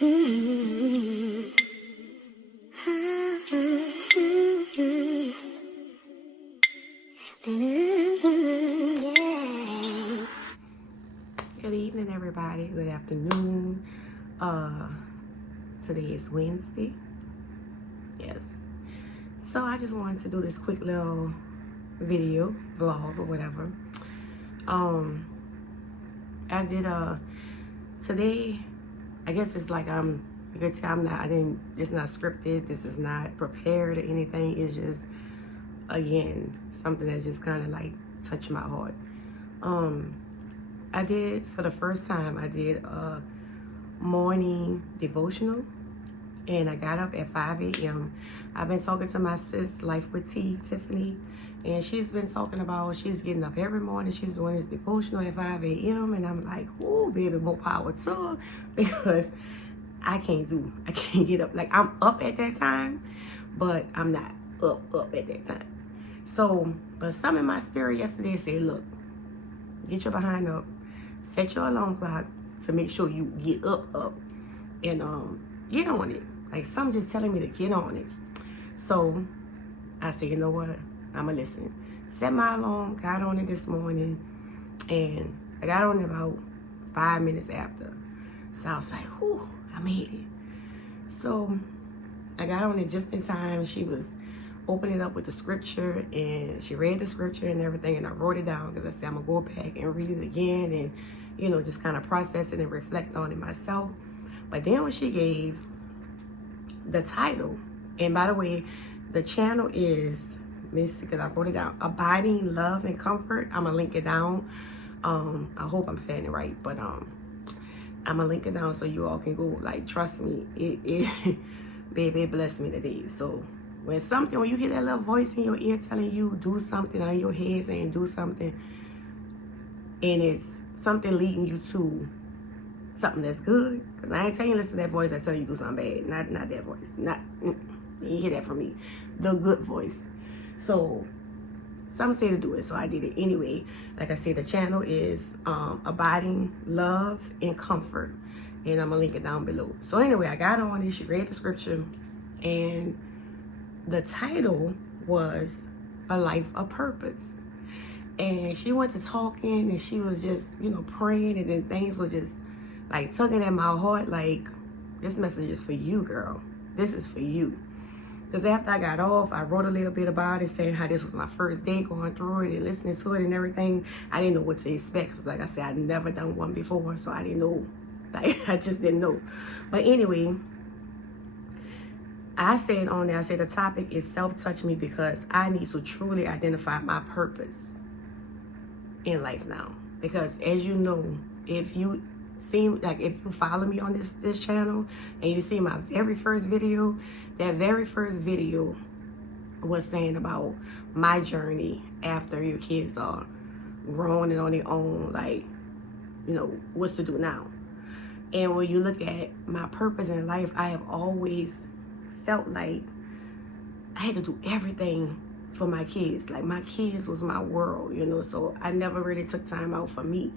Good evening, everybody. Good afternoon. Today is Wednesday. Yes. So I just wanted to do this quick little video, vlog, or whatever. I did today. I guess it's like you could tell it's not scripted. This is not prepared or anything. It's just, again, something that just kind of like touched my heart. I did, for the first time, I did a morning devotional, and I got up at 5 a.m. I've been talking to my sis, Life with T, Tiffany, and she's been talking about she's getting up every morning. She's doing this devotional at 5 a.m. And I'm like, oh, baby, more power to her, because I can't get up. Like, I'm up at that time, but I'm not up at that time. So, but something in my spirit yesterday said, look, get your behind up, set your alarm clock to make sure you get up, and get on it. Like, something just telling me to get on it. So I said, you know what? I'ma listen. Set my alarm, got on it this morning, and I got on it about 5 minutes after. So I was like, whew, I made it. So I got on it just in time. She was opening up with the scripture, and she read the scripture and everything, and I wrote it down because I said I'm gonna go back and read it again and, you know, just kind of process it and reflect on it myself. But then when she gave the title, and by the way, the channel is, let me see, because I wrote it down, Abiding Love and Comfort. I'm gonna link it down. I hope I'm saying it right, but I'm gonna link it down so you all can go. Like, trust me, it baby, it blessed me today. So when you hear that little voice in your ear telling you do something, on your head saying do something, and it's something leading you to something that's good, because I ain't telling you listen to that voice that tell you do something bad. Not that voice. You hear that from me. The good voice. So some say to do it, so I did it anyway. Like I said, the channel is Abiding Love and Comfort, and I'm gonna link it down below. So anyway, I got on it. She read the scripture, and the title was A Life of Purpose. And she went to talking, and she was just, you know, praying, and then things were just like tugging at my heart, like, this message is for you, girl. This is for you. Because after I got off, I wrote a little bit about it, saying how this was my first day going through it and listening to it and everything. I didn't know what to expect, because like I said, I'd never done one before, so I didn't know. Like, I just didn't know. But anyway, I said on there, I said the topic is self-touch me, because I need to truly identify my purpose in life now. Because as you know, if you follow me on this channel and you see my very first video, that very first video was saying about my journey after your kids are grown and on their own, like, you know, what's to do now. And when you look at my purpose in life, I have always felt like I had to do everything for my kids. Like, my kids was my world, you know, so I never really took time out for me.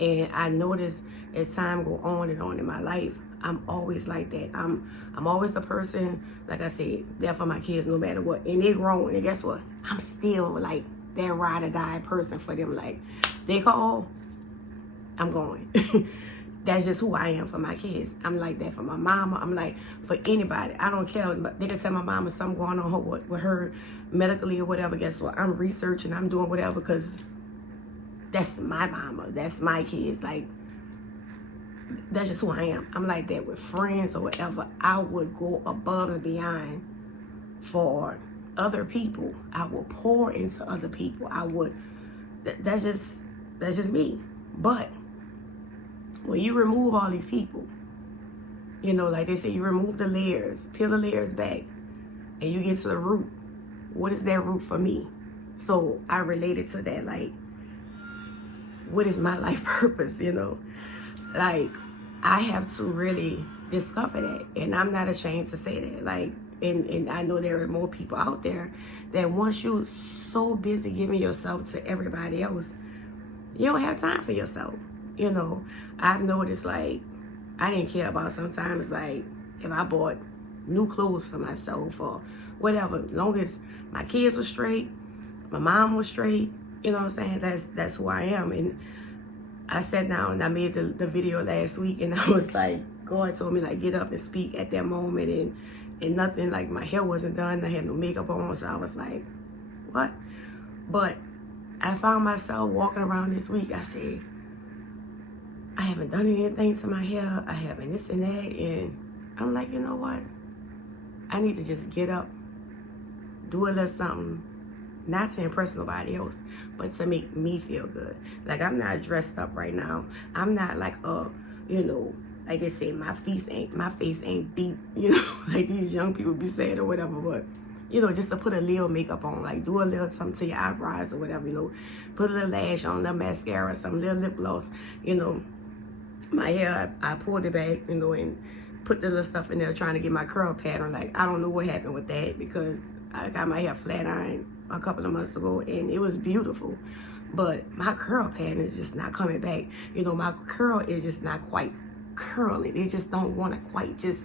And I noticed as time go on and on in my life, I'm always like that. I'm always the person, like I said, there for my kids no matter what. And they grown, and guess what? I'm still like that ride or die person for them. Like, they call, I'm going. That's just who I am for my kids. I'm like that for my mama. I'm like for anybody. I don't care. They can tell my mama something going on with her medically or whatever. Guess what? I'm researching. I'm doing whatever, because that's my mama. That's my kids. Like, that's just who I am. I'm like that with friends or whatever. I would go above and beyond for other people. I will pour into other people. I would. That's just me. But when you remove all these people, you know, like they say, you remove the layers, peel the layers back, and you get to the root. What is that root for me? So I related to that, like, what is my life purpose, you know? Like, I have to really discover that, and I'm not ashamed to say that. Like, and I know there are more people out there that once you're so busy giving yourself to everybody else, you don't have time for yourself. You know, I've noticed, like, I didn't care about sometimes, like, if I bought new clothes for myself or whatever. As long as my kids were straight, my mom was straight, you know what I'm saying? That's who I am. And I sat down and I made the video last week, and I was like, God told me, like, get up and speak at that moment, and nothing, like, my hair wasn't done. I had no makeup on, so I was like, what? But I found myself walking around this week. I said, I haven't done anything to my hair. I haven't this and that. And I'm like, you know what? I need to just get up, do a little something, not to impress nobody else, but to make me feel good. Like, I'm not dressed up right now. I'm not like, you know, like they say, my face ain't beat, you know, like these young people be saying or whatever. But, you know, just to put a little makeup on, like do a little something to your eyebrows or whatever, you know, put a little lash on, a little mascara, some little lip gloss, you know. My hair, I pulled it back, you know, and put the little stuff in there trying to get my curl pattern. Like, I don't know what happened with that, because I got my hair flat ironed a couple of months ago and it was beautiful. But my curl pattern is just not coming back. You know, my curl is just not quite curling. They just don't want to quite just.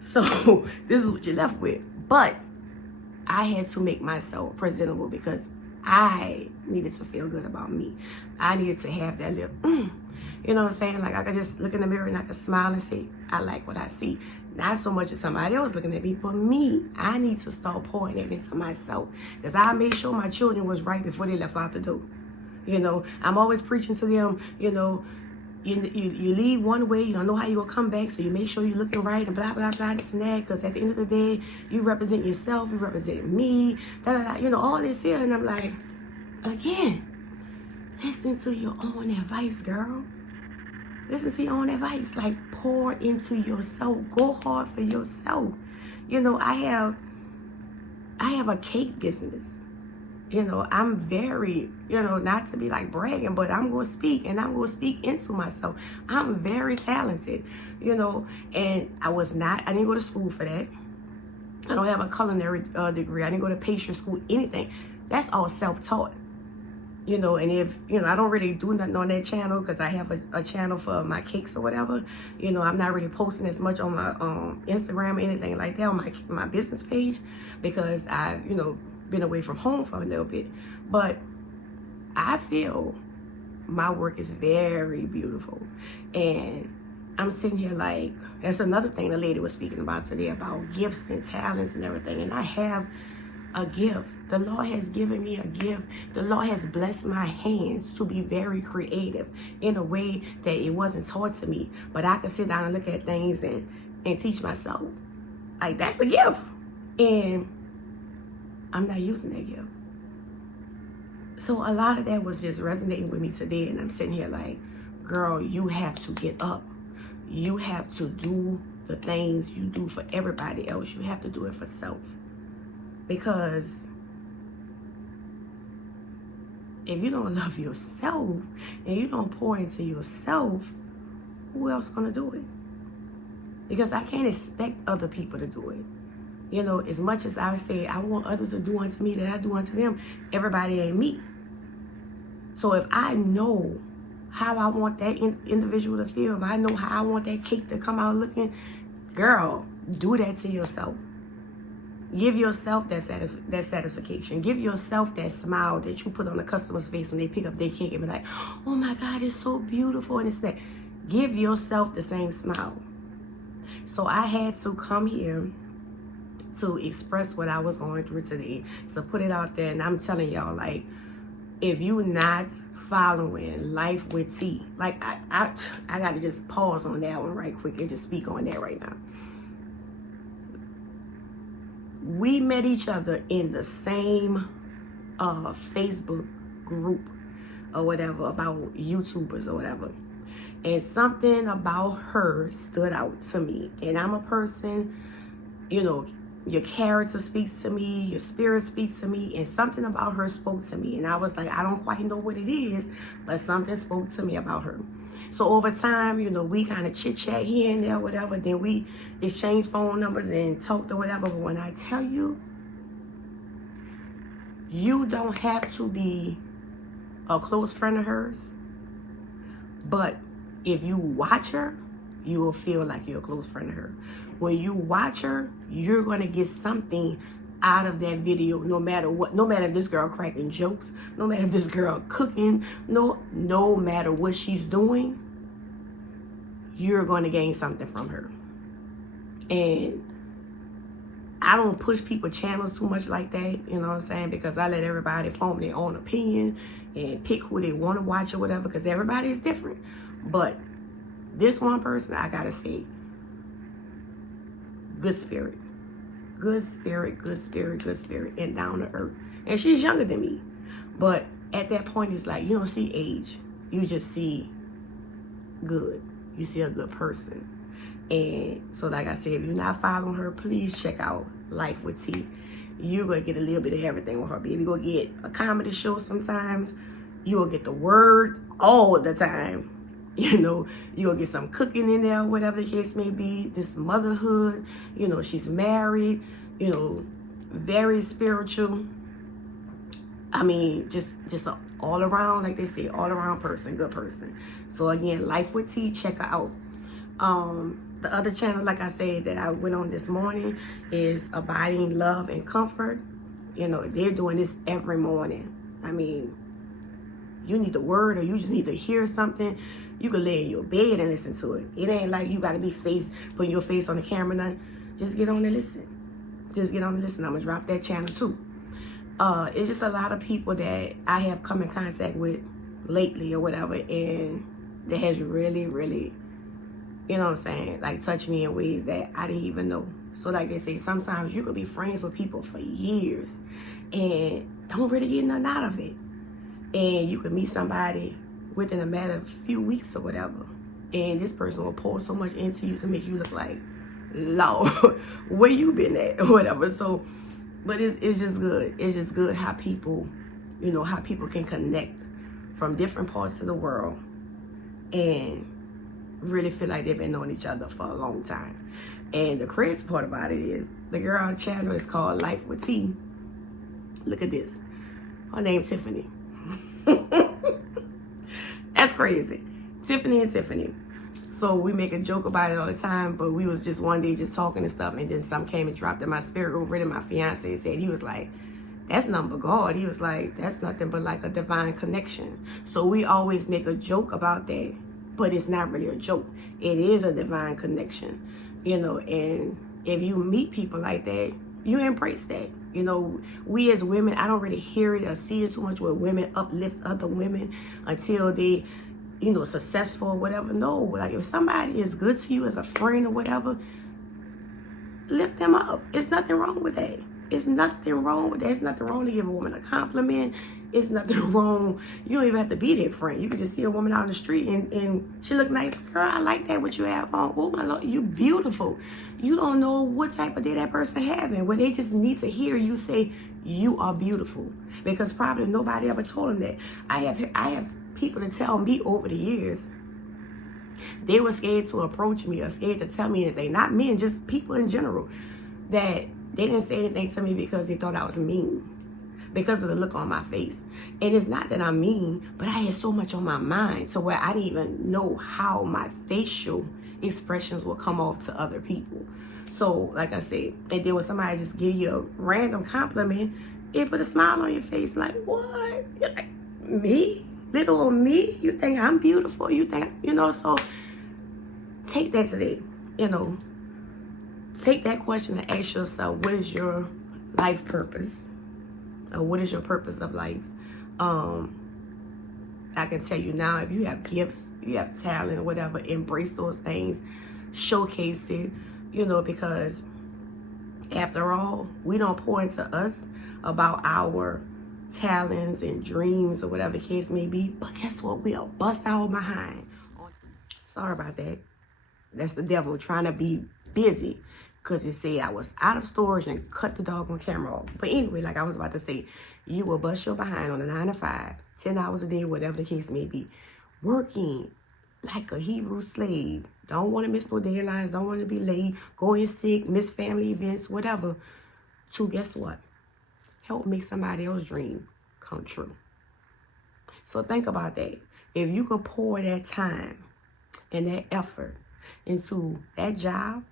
So this is what you're left with. But I had to make myself presentable because I needed to feel good about me. I needed to have that little, you know what I'm saying? Like, I could just look in the mirror and I could smile and say, I like what I see. Not so much as somebody else looking at me, but me. I need to start pouring that into myself, because I made sure my children was right before they left out the door. You know, I'm always preaching to them, you know, you leave one way, you don't know how you're going to come back, so you make sure you're looking right and blah, blah, blah, this and that, because at the end of the day, you represent yourself, you represent me, da, da, da, you know, all this here. And I'm like, again, listen to your own advice, girl. Listen to your own advice. Like, pour into yourself. Go hard for yourself. You know, I have a cake business. You know, I'm very, you know, not to be like bragging, but I'm going to speak, and I'm going to speak into myself. I'm very talented, you know, and I didn't go to school for that. I don't have a culinary degree. I didn't go to pastry school, anything. That's all self-taught. You know, and if, you know, I don't really do nothing on that channel because I have a channel for my cakes or whatever. You know, I'm not really posting as much on my Instagram or anything like that on my business page, because I've, you know, been away from home for a little bit. But I feel my work is very beautiful. And I'm sitting here like, that's another thing the lady was speaking about today, about gifts and talents and everything. And I have a gift. The Lord has given me a gift. The Lord has blessed my hands to be very creative in a way that it wasn't taught to me. But I can sit down and look at things and teach myself. Like, that's a gift. And I'm not using that gift. So a lot of that was just resonating with me today. And I'm sitting here like, girl, you have to get up. You have to do the things you do for everybody else. You have to do it for self. Because if you don't love yourself and you don't pour into yourself, who else gonna do it? Because I can't expect other people to do it. You know, as much as I say I want others to do unto me that I do unto them, everybody ain't me. So if I know how I want that individual to feel, if I know how I want that cake to come out looking, girl, do that to yourself. Give yourself that satisfaction. Give yourself that smile that you put on the customer's face when they pick up their cake and be like, oh my God, it's so beautiful. And it's that. Give yourself the same smile. So I had to come here to express what I was going through today, to put it out there. And I'm telling y'all, like, if you're not following Life with T, like, I got to just pause on that one right quick and just speak on that right now. We met each other in the same Facebook group or whatever about YouTubers or whatever. And something about her stood out to me. And I'm a person, you know, your character speaks to me, your spirit speaks to me, and something about her spoke to me. And I was like, I don't quite know what it is, but something spoke to me about her. So over time, you know, we kind of chit-chat here and there, whatever. Then we exchange phone numbers and talked or whatever. But when I tell you, you don't have to be a close friend of hers, but if you watch her, you will feel like you're a close friend of her. When you watch her, you're going to get something out of that video, no matter what. No matter if this girl cracking jokes, no matter if this girl cooking, no matter what she's doing, you're going to gain something from her. And I don't push people's channels too much like that, you know what I'm saying? Because I let everybody form their own opinion and pick who they want to watch or whatever, because everybody is different. But this one person, I gotta say, good spirit. Good spirit, good spirit, good spirit, and down to earth. And she's younger than me. But at that point, it's like, you don't see age. You just see good. You see a good person. And so, like I said, if you're not following her, please check out Life with T. You're going to get a little bit of everything with her, baby. You're going to get a comedy show sometimes. You'll get the word all the time. You know, you'll get some cooking in there, whatever the case may be. This motherhood, you know, she's married, you know, very spiritual. I mean, just a all around, like they say, all around person, good person. So again, Life with T, check her out. The other channel, like I said, that I went on this morning is Abiding Love and Comfort. You know, they're doing this every morning. I mean, you need the word or you just need to hear something, you can lay in your bed and listen to it. It ain't like you got to be putting your face on the camera. Nothing. Just get on and listen. Just get on and listen. I'm going to drop that channel too. It's just a lot of people that I have come in contact with lately or whatever, and that has really, really, you know what I'm saying, like touched me in ways that I didn't even know. So like they say, sometimes you could be friends with people for years and don't really get nothing out of it. And you could meet somebody within a matter of a few weeks or whatever, and this person will pour so much into you to make you look like, Lord, where you been at or whatever. So, but it's just good. It's just good how people, you know, how people can connect from different parts of the world and really feel like they've been knowing each other for a long time. And the crazy part about it is the girl channel is called Life with T. Look at this. Her name's Tiffany. That's crazy. Tiffany and Tiffany. So we make a joke about it all the time, but we was just one day just talking and stuff, and then some came and dropped in my spirit over it, and my fiance said, he was like, that's nothing but God. He was like, that's nothing but like a divine connection. So we always make a joke about that, but it's not really a joke. It is a divine connection, you know, and if you meet people like that, you embrace that. You know, we as women, I don't really hear it or see it too much where women uplift other women until they, you know, successful or whatever. No, like if somebody is good to you as a friend or whatever, lift them up. It's nothing wrong with that. It's nothing wrong with that. It's nothing wrong to give a woman a compliment. It's nothing wrong. You don't even have to be their friend. You can just see a woman out on the street and she look nice. Girl, I like that what you have on. Oh my Lord, you beautiful. You don't know what type of day that person having. Well, they just need to hear you say you are beautiful, because probably nobody ever told them that. I have people to tell me over the years. They were scared to approach me or scared to tell me anything. Not men, just people in general. That they didn't say anything to me because they thought I was mean, because of the look on my face. And it's not that I'm mean, but I had so much on my mind to where I didn't even know how my facial expressions will come off to other people. So, like I said, and then when somebody just give you a random compliment, it put a smile on your face, like, what? You're like, me? Little old me? You think I'm beautiful? You think, you know, so take that today, you know. Take that question and ask yourself, what is your life purpose? Or what is your purpose of life? I can tell you now, if you have gifts, you have talent or whatever, embrace those things, showcase it, you know, because after all, we don't pour into us about our talents and dreams or whatever the case may be, but guess what? We'll bust our behind. Sorry about that. That's the devil trying to be busy, because it said I was out of storage and cut the doggone camera off. But anyway, like I was about to say, you will bust your behind on a 9 to 5, 10 hours a day, whatever the case may be, working like a Hebrew slave. Don't want to miss no deadlines, don't want to be late, going sick, miss family events, whatever, to guess what? Help make somebody else's dream come true. So think about that. If you could pour that time and that effort into that job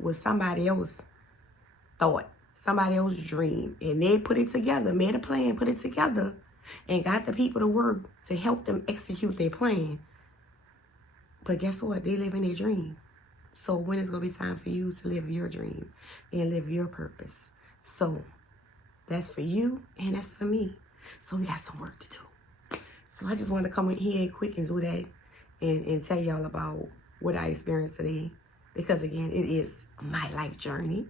was somebody else's thought, somebody else's dream. And they put it together, made a plan, put it together, and got the people to work to help them execute their plan. But guess what? They live in their dream. So when is going to be time for you to live your dream and live your purpose? So that's for you and that's for me. So we got some work to do. So I just wanted to come in here quick and do that and tell y'all about what I experienced today. Because again, it is my life journey.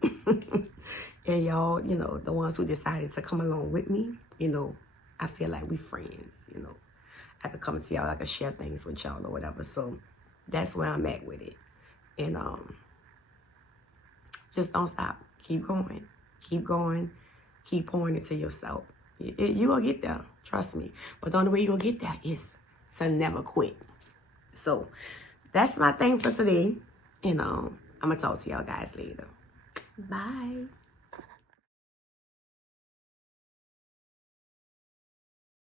And y'all, you know, the ones who decided to come along with me, you know, I feel like we friends, you know. I could come to y'all, I could share things with y'all or whatever. So that's where I'm at with it. And just don't stop. Keep going. Keep going. Keep pouring into yourself. You gonna get there. Trust me. But the only way you gonna get there is to never quit. So that's my thing for today. And I'm gonna talk to y'all guys later. Bye.